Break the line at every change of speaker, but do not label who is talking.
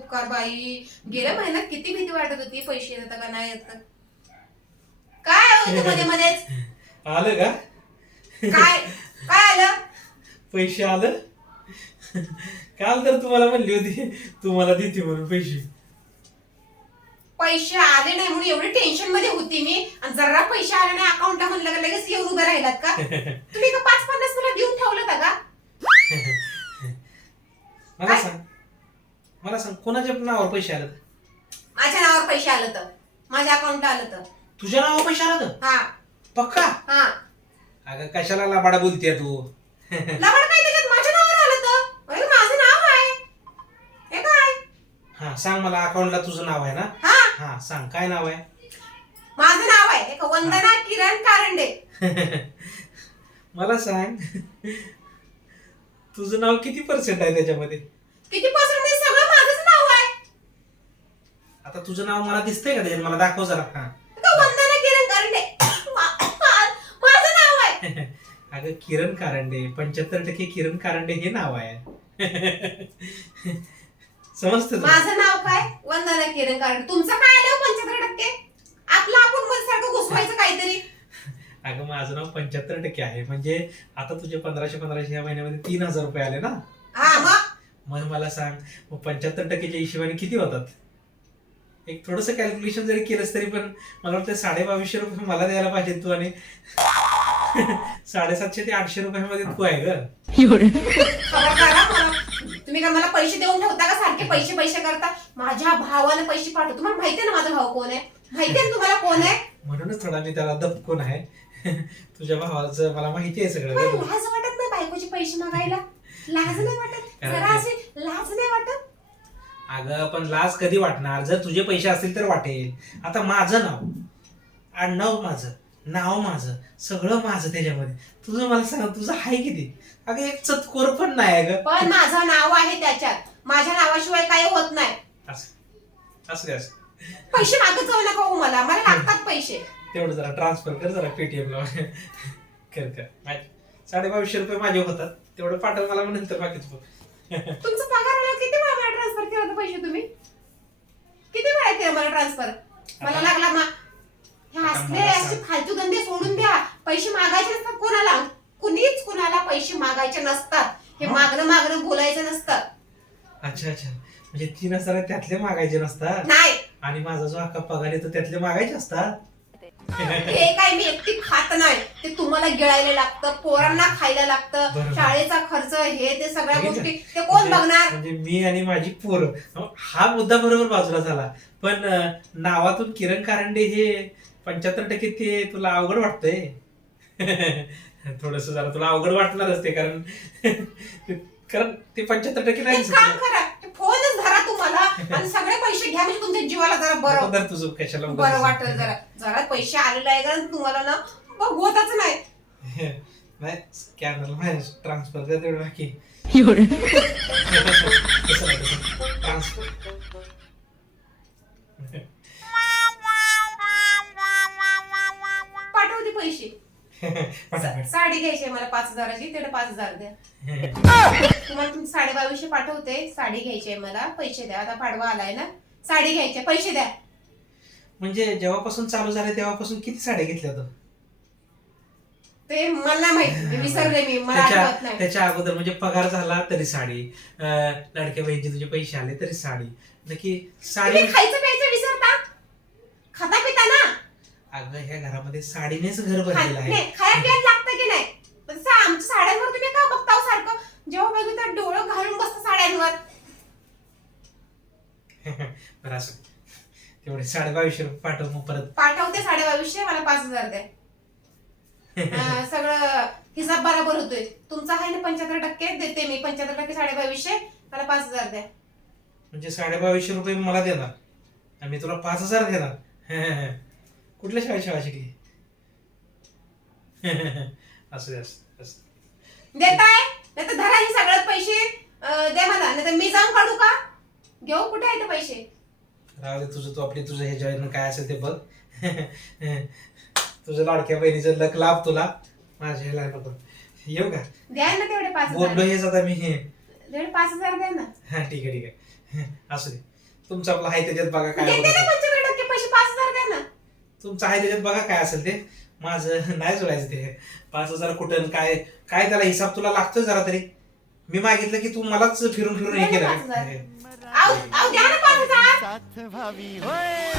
उपकार बाई. गेल्या महिन्यात किती भीती वाटत होती पैसे येतात का नाही येत काय होतं मध्ये मध्येच?
आलं का?
काय? काय आलं?
पैसे आलं? काल तर तुम्हाला म्हणली होती तुम्हाला देते म्हणून पैसे.
पैसे आले नाही म्हणून एवढी टेन्शनमध्ये होती मी. आणि जरा पैसे आले नाही अकाउंटला म्हणलं का लगेच येऊन उभे राहिलात का? तुम्ही का पाच पन्नास मला देऊन ठेवलं होतं का
मला
काय?
सांग मला सांग कोणाच्या नावावर पैसे आलं
माझ्या नावावर पैसे आलं तर? माझ्या अकाउंटला आलं तर?
तुझ्या नावावर पैसे आलं तर?
हा.
पक्का?
हा.
अगं कशाला लाबाडा बोलतेय तू?
लवड काय त्याच्यात? माझ्या नावावर आलं तर? अरे माझं नाव आहे. हे काय?
हा सांग मला अकाउंटला तुझं नाव आहे ना?
हा.
हा सांग काय नाव आहे?
माझं नाव आहे. हे. का वंदना किरण कारंडे.
मला सांग तुझं नाव किती पर्सेंट आहे त्याच्यामध्ये?
किती पर्सेंटेज सगळं माझंच नाव आहे
आता तुझं नाव मला दिसतंय का त्याच्यात मला दाखव जरा. हा.
वंदना किरण कारंडे? मा- मा- माझं नाव आहे.
अगं किरण कारंडे. पंच्याहत्तर टक्के किरण कारंडे हे नाव आहे. समजतं?
माझं नाव काय? वंदना किरण कारंडे. तुमचं काय आलं पंच्याहत्तर टक्के? आपलं आपण मध्ये सारखं घुसवायचं काहीतरी.
अगं माझं नाव पंच्याहत्तर टक्के आहे. म्हणजे आता तुझे पंधराशे पंधराशे या महिन्यामध्ये तीन हजार रुपये आले ना?
हा मग?
मग मला सांग मग पंच्याहत्तर टक्केच्या हिशोबाने किती होतात? एक थोडस कॅल्क्युलेशन जरी केलंस तरी पण मला वाटतं साडे बावीसशे रुपये मला द्यायला पाहिजे तू आणि साडेसातशे ते आठशे रुपयामध्ये तू आहे ग.
खबर करा मला. तुम्ही का मला पैसे देऊन ठेवता का? सारखे पैसे पैसे करता? माझ्या भावाने पैसे पाठवतो तुम्हाला माहितीये ना माझा भाव कोण आहे? माहितीये ना तुम्हाला कोण आहे?
म्हणूनच थोडा मी त्याला दपकून आहे. तुझ्या भावाचं मला माहिती आहे सगळं ग.
लाज वाटत नाही बायकोचे पैसे मागायला? लाज नाही वाटत? जरा असे लाज
अगं पण लाज कधी वाटणार? जर तुझे पैसे असतील तर वाटेल. आता माझं नाव आडनाव माझं नाव माझं सगळं माझं त्याच्यामध्ये. तुझं मला सांग तुझं आहे किती? अगं एक चतकोर पण नाही आहे ग
पण माझं नाव आहे त्याच्यात. माझ्या नावाशिवाय काही होत नाही.
असं असं दे असं?
पैसे मागत जाऊ नका हो मला. मला लागतात पैसे.
तेवढं जरा ट्रान्सफर कर जरा पेटीएम ला. कर कर. माझे साडे बावीसशे रुपये माझे होतात. तेवढं पाठव मला मग नंतर बाकीच. बघ
तुमचं पगार मला ट्रान्सफर मला लागला मा हे
आता
असले. फालतू धंदे सोडून द्या. पैसे मागायचे नसतात कोणाला? कुणीच कुणाला पैसे मागायचे नसतात. हे. मागणं मागणं बोलायचं नसतं.
अच्छा अच्छा. म्हणजे तीन हजार त्यातले मागायचे नसतात?
नाही.
आणि माझा जो अख्खा पगार येतो त्यातले मागायचे असतात?
हे काय मी एकटी खात नाही. ते तुम्हाला गिळायला लागतं पोरांना खायला लागतं
बरोबर.
शाळेचा खर्च हे ते सगळ्या? गोष्टी ते कोण
म्हणजे-
बघणार
म्हणजे मी आणि माझी पोर हा मुद्दा बरोबर बाजूला झाला पण अं, नावातून किरण कारंडे हे पंच्याहत्तर टक्के ते तुला अवघड वाटतंय थोडस जरा तुला अवघड वाटणारच ते कारण कारण ते पंच्याहत्तर टक्के नाही
एक
दिसत
काम
तुला.
करा ते फोनच धरा तुम्हाला आणि सगळे पैसे घ्या म्हणजे तुमच्या जीवाला जरा बरं
नको तर तुझं कशाला
बरं. वाटेल जरा जरा पैसे आलेले आहे कारण तुम्हाला ना होतच नाही.
नाही स्कॅनर ट्रान्सफर कर तेवढं बाकी. ट्रान्सफर
पाठवते पैसे. सा- साडी घ्यायची आहे मला पाच हजाराची तेवढे पाच हजार द्या. तुम्हाला तुमची साडे बावीसशे पाठवते साडी घ्यायची आहे मला पैसे द्या. आता पाडवा आलाय ना साडी घ्यायची आहे, पैसे द्या.
म्हणजे जेव्हापासून चालू झाले तेव्हापासून किती साड्या घेतल्या तू?
ते मला माहिती मी विसरले मी. मला
त्याच्या
नाही.
त्याच्या अगोदर म्हणजे पगार झाला तरी साडी. अं, लाडक्या बहिणीचे तुझे पैसे आले तरी साडी. नक्की साडी
तुम्ही खायचं प्यायचं विसरता? खाता पिता ना.
अगं ह्या घरामध्ये साडीनेच घर
खा-
भरलेलं आहे.
नाही, खायला प्यायला लागतं की नाही? पण सा- आमच्या साड्यांवर तुम्ही का बघता सारखं? जेव्हा बघितलं डोळं घालून बसता साड्यांवर.
बरं असं. तेवढे साडे बावीसशे रुपये पाठव मग परत.
पाठवते साडे बावीसशे मला पाच हजार द्या अं, सगळं हिसाब बरोबर होतोय. तुमचा आहे ना पंच्याहत्तर टक्के देते मी पंच्याहत्तर टक्के साडे बावीसशे मला पाच हजार द्या.
म्हणजे साडे बावीसशे रुपये मला देणार. आणि मी तुला पाच हजार देणार. कुठल्या शाळेत शाळा शिकली? असं दे, असं असं
देताय? नाही तर धरा हे सगळ्यात पैसे. अं, द्या मला. नाही तर मी जाऊन काढू का? घेऊ कुठे आहे ते पैसे?
राहू दे तुझं तू आपली तुझं ह्याच्यावर काय असेल ते बघ. तुझं लाडक्या बहिणीचं लक लाभ तुला. माझ्या ह्याला नको. येऊ का?
द्या ना तेवढे पाच
बोललो
हजार
हेच आता मी. हे.
तेवढे पाच हजार द्या ना.
हा ठीक आहे ठीक आहे. असू दे. तुमचं आपलं आहे त्याच्यात बघा काय
देते ना
होतं.
पंच्याहत्तर टक्के पैसे पाच हजार द्या ना.
तुमचं आहे त्याच्यात बघा काय असेल ते. माझं नाही जुळायचं ते. पाच हजार कुठं काय काय त्याला हिसाब तुला लागतोय जरा तरी. मी मागितलं की तू मलाच फिरून फिरून हे
बरं, पाच हजार.
केलं
आव आव द्या ना पाच हजार.
साथ भावी होय.